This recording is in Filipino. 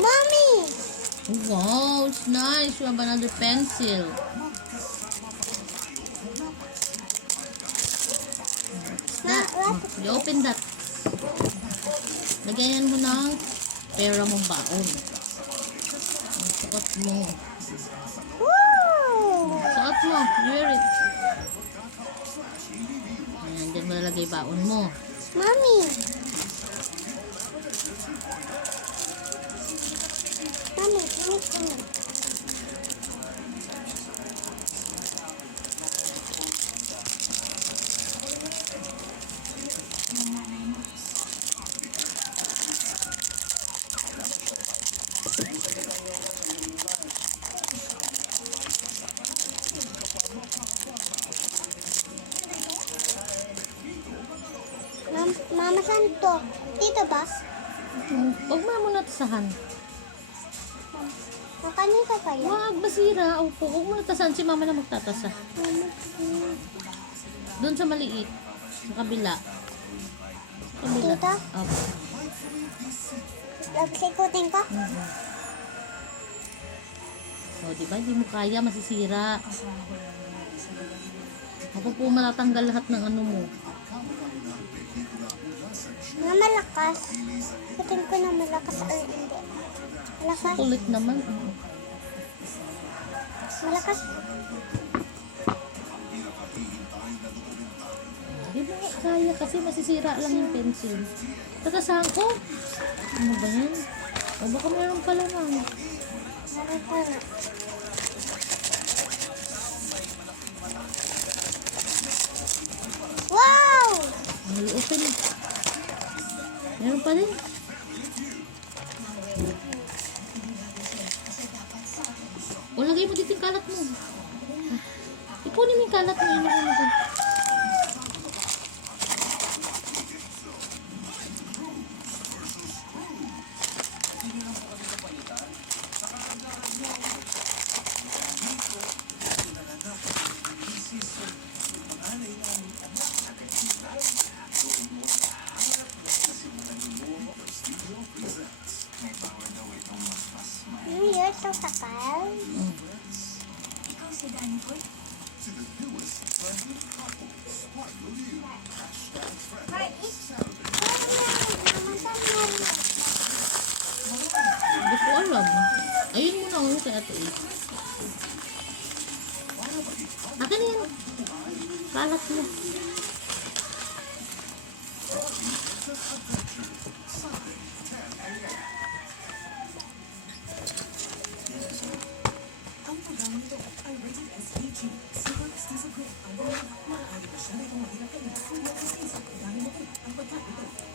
Mommy! Wow, it's nice. You have another pencil. That. You open that. Lagayan mo ng pera mong baon. Suot mo. Woo! Suot mo. Wear it. Ayan, dyan mo nalagay baon mo. Mommy! Mommy, give me. Mama, saan to? Dito ba? Huwag mo muna tasahan. Makanin ka kaya? Wag, masira. Opo, huwag mo natasahan. Si mama na magtatasa. Doon sa maliit. Sa kabila. Kabila. Dito? Opo. Sikutin ko? O, diba? Hindi mo kaya, masisira. Ako po matatanggal lahat ng ano mo. Mga malakas. Sikutin ko na malakas or hindi. Malakas? Kulit naman. Malakas? Hindi mo nga kaya kasi masisira lang yung pencil. Tatasahan ko. Ano ba yan? O baka mayroon pala na. Meron pa na. Wow! Open. Meron pa rin. O lagay mo dito yung kalat mo. Ipunin mo yung kalat mo. Ilagay mo dun. New Year, so takal. Hindi ko alam. Ayun muna ako kay Ate A. Akin yan. Kalat mo. Ang paggamit ay rated SPG. Super Diesel Grip ang mga maaari na siya na itong mahirap kayo. Kung yan ang isa, dami mo ang pagkain ito.